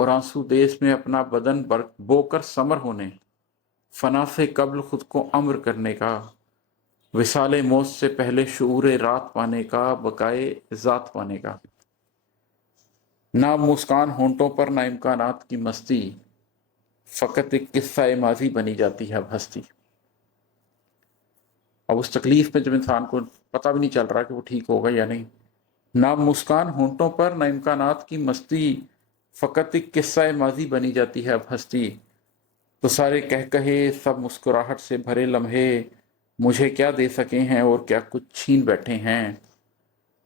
और आंसू देश में अपना बदन बोकर समर होने, फना से कब्ल खुद को अम्र करने का, विसाले मौत से पहले शूर रात पाने का, बकाए ज़ात पाने का। ना मुस्कान होंठों पर ना इम्कानात की मस्ती, फ़कत एक किस्सा माजी बनी जाती है अब हस्ती। अब उस तकलीफ में जब इंसान को पता भी नहीं चल रहा कि वो ठीक होगा या नहीं, ना मुस्कान होंठों पर ना इम्कानात की मस्ती, फ़कत एक किस्सा माजी बनी जाती है अब हस्ती। तो सारे कह कहे सब मुस्कुराहट से भरे लम्हे, मुझे क्या दे सके हैं और क्या कुछ छीन बैठे हैं।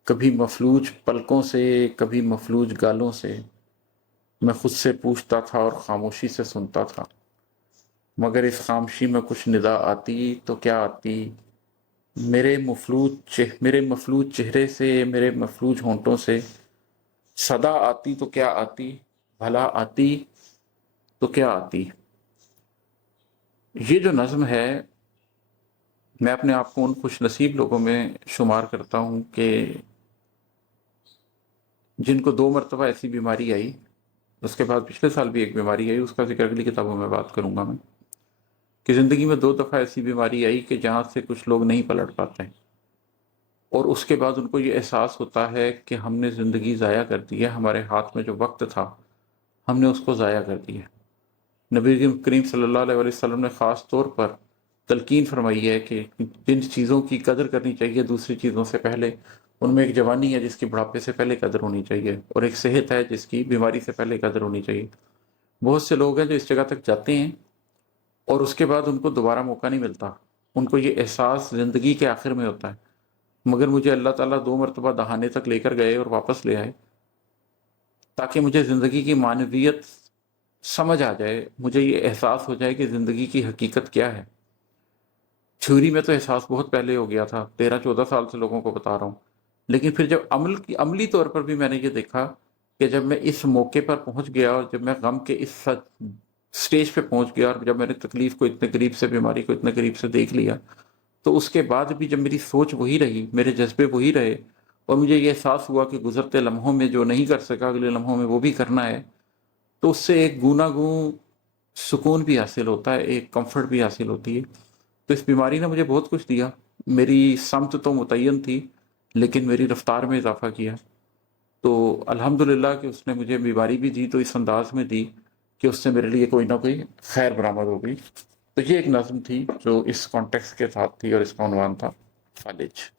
कभी मफलूज पलकों से, कभी मफलूज गालों से, मैं खुद से पूछता था और खामोशी से सुनता था। मगर इस खामोशी में कुछ निदा आती तो क्या आती, मेरे मफलूज चेहरे से, मेरे मफलूज होंठों से। सदा आती तो क्या आती, भला आती तो क्या आती। ये जो नज़्म है, मैं अपने आप को उन खुश नसीब लोगों में शुमार करता हूँ कि जिनको 2 मरतबा ऐसी बीमारी आई, उसके बाद पिछले साल भी एक बीमारी आई, उसका जिक्र अगली किताबों में बात करूंगा मैं, कि ज़िंदगी में 2 दफ़ा ऐसी बीमारी आई कि जहाँ से कुछ लोग नहीं पलट पाते, और उसके बाद उनको ये एहसास होता है कि हमने ज़िंदगी ज़ाया कर दी है, हमारे हाथ में जो वक्त था हमने उसको ज़ाया कर दिया। नबी करीम सल्लल्लाहु अलैहि वसल्लम ने ख़ास तौर पर तलकीन फरमाई है कि जिन चीज़ों की कदर करनी चाहिए दूसरी चीज़ों से पहले, उनमें एक जवानी है जिसकी बुढ़ापे से पहले कदर होनी चाहिए, और एक सेहत है जिसकी बीमारी से पहले कदर होनी चाहिए। बहुत से लोग हैं जो इस जगह तक जाते हैं और उसके बाद उनको दोबारा मौका नहीं मिलता, उनको ये एहसास ज़िंदगी के आखिर में होता है। मगर मुझे अल्लाह ताला 2 मरतबा दहाने तक लेकर गए और वापस ले आए, ताकि मुझे ज़िंदगी की मानवियत समझ आ जाए, मुझे ये एहसास हो जाए कि ज़िंदगी की हकीकत क्या है। थ्योरी में तो एहसास बहुत पहले हो गया था, 13-14 साल से लोगों को बता रहा हूँ। लेकिन फिर जब अमली तौर पर भी मैंने ये देखा कि जब मैं इस मौके पर पहुँच गया और जब मैं गम के इस स्टेज पे पहुँच गया और जब मैंने तकलीफ़ को इतने करीब से, बीमारी को इतने करीब से देख लिया, तो उसके बाद भी जब मेरी सोच वही रही, मेरे जज़्बे वही रहे, और मुझे ये एहसास हुआ कि गुज़रते लम्हों में जो नहीं कर सका, अगले लम्हों में वो भी करना है, तो उससे एक गूनागूं सुकून भी हासिल होता है, एक कम्फ़र्ट भी हासिल होती है। तो इस बीमारी ने मुझे बहुत कुछ दिया। मेरी समत तो मुतय्यन थी, लेकिन मेरी रफ़्तार में इज़ाफ़ा किया। तो अल्हम्दुलिल्लाह कि उसने मुझे बीमारी भी दी तो इस अंदाज़ में दी कि उससे मेरे लिए कोई ना कोई खैर बरामद हो गई। तो ये एक नज़्म थी जो इस कॉन्टेक्स्ट के साथ थी और इसका उन्वान था फ़ालिज।